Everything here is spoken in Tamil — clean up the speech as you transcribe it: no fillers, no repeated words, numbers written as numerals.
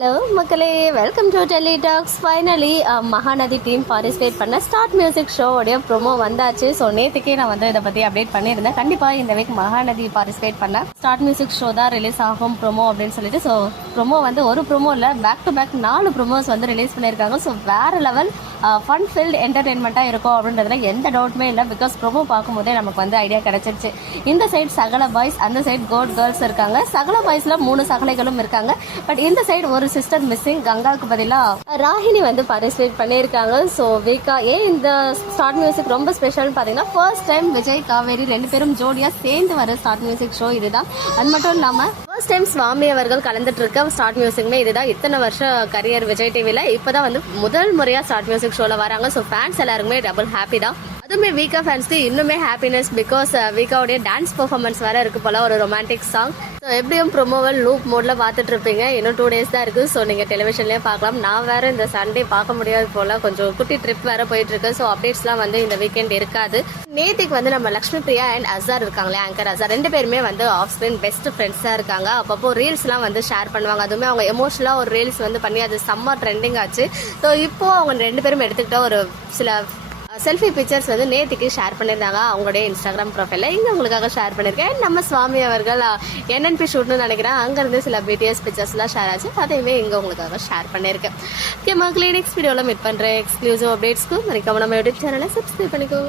ஹலோ மக்களே, welcome to Delhi talks. Finally Mahanadhi team participate பண்ண ஸ்டார்ட் மியூசிக் ஷோவோடைய ப்ரோமோ வந்தாச்சு. ஸோ நேற்றுக்கே நான் வந்து இதை பற்றி அப்டேட் பண்ணியிருந்தேன். கண்டிப்பாக இந்த வீக் மகாநதி பார்ட்டிசிபேட் பண்ண ஸ்டார்ட் மியூசிக் ஷோ தான் ரிலீஸ் ஆகும் ப்ரோமோ அப்படின்னு சொல்லிட்டு. ஸோ ப்ரோமோ வந்து ஒரு ப்ரோமோ இல்லை, பேக் டு பேக் 4 ப்ரோமோஸ் வந்து ரிலீஸ் பண்ணியிருக்காங்க. ஸோ வேறு லெவல் ஃபன் ஃபில்ட் என்டர்டெயின்மெண்ட்டாக இருக்கும் அப்படின்றதுல எந்த டவுட்டுமே இல்லை. பிகாஸ் ப்ரோமோ பார்க்கும்போதே நமக்கு வந்து ஐடியா கிடச்சிருச்சு. இந்த சைட் சகல பாய்ஸ், அந்த சைட் கோட் கேர்ள்ஸ் இருக்காங்க. சகல பாய்ஸில் 3 சகலைகளும் இருக்காங்க. பட் இந்த சைடு ஒரு சிஸ்டர் மிஸ்ஸிங். கங்காவுக்கு பதிலாக ராகினி வந்து பார்ட்டிசிபேட் பண்ணியிருக்காங்க. ஸோ வீக்கா ஏன் இந்த ஸ்டார்ட் மியூசிக் ரொம்ப ஸ்பெஷல்னு பார்த்தீங்கன்னா, ஃபர்ஸ்ட் டைம் விஜய் காவேரி 2 பேரும் ஜோடியாக சேர்ந்து வர ஸ்டார்ட் மியூசிக் ஷோ இதுதான். அது மட்டும் இல்லாமல் ஃபர்ஸ்ட் டைம் சுவாமி அவர்கள் கலந்துட்டு இருக்க ஸ்டார்ட் மியூசிக்மே இதுதான். இத்தனை வருஷம் கரியர் விஜய் டிவியில் இப்போதான் வந்து முதல் முறையாக ஸ்டார்ட் மியூசிக் ஷோவில் வராங்க. ஸோ ஃபேன்ஸ் எல்லாருக்குமே டபுள் ஹாப்பி தான். அதுவுமே வீக்கா ஃபேன்ஸ்க்கு இன்னுமே ஹாப்பினஸ். பிகாஸ் வீக்காவுடைய டான்ஸ் பெர்ஃபார்மன்ஸ் வேறு இருக்கு போல, ஒரு ரொமான்டிக் சாங். ஸோ எப்படியும் ப்ரொமோவல் லூப் மோடில் பார்த்துட்டு இருப்பீங்க. இன்னும் 2 days தான் இருக்குது. ஸோ நீங்கள் டெலிவிஷன்லேயே பார்க்கலாம். நான் வேறு இந்த சண்டே பார்க்க முடியாது போல், கொஞ்சம் குட்டி ட்ரிப் வேறு போயிட்டுருக்கு. ஸோ அப்டேட்ஸ்லாம் வந்து இந்த வீக்கெண்ட் இருக்காது. நேற்றுக்கு வந்து நம்ம லக்ஷ்மி பிரியா அண்ட் அசார் இருக்காங்களே, ஆங்கர் அசார் 2 பேருமே வந்து ஆஃப் ஸ்க்ரீன் பெஸ்ட் ஃப்ரெண்ட்ஸாக இருக்காங்க. அப்பப்போ ரீல்ஸ்லாம் வந்து ஷேர் பண்ணுவாங்க. அதுவுமே அவங்க எமோஷனலாக ஒரு ரீல்ஸ் வந்து பண்ணி அது செம்ம ட்ரெண்டிங் ஆச்சு. ஸோ இப்போது அவங்க 2 பேரும் எடுத்துக்கிட்ட ஒரு சில செல்ஃபி பிக்சர்ஸ் வந்து நேற்றுக்கு ஷேர் பண்ணியிருந்தாங்க அவங்களுடைய இன்ஸ்டாகிராம் ப்ரொஃபைலில். இங்கே உங்களுக்காக ஷேர் பண்ணியிருக்கேன். நம்ம சுவாமி அவர்கள் NNP ஷூட்னு நினைக்கிறேன். அங்கேருந்து சில BTS பிக்சர்ஸ்லாம் ஷேர் ஆச்சு. அதையுமே இங்கே உங்களுக்காக ஷேர் பண்ணியிருக்கேன். ஓகே மக்களே, நெக்ஸ்ட் வீடியோவில் மீட் பண்ணுறேன். எக்ஸ்க்ளூசிவ் அப்டேட்ஸ்க்கு மறக்காம நம்ம யூடியூப் சேனலை சப்ஸ்கிரைப் பண்ணிக்கோங்க.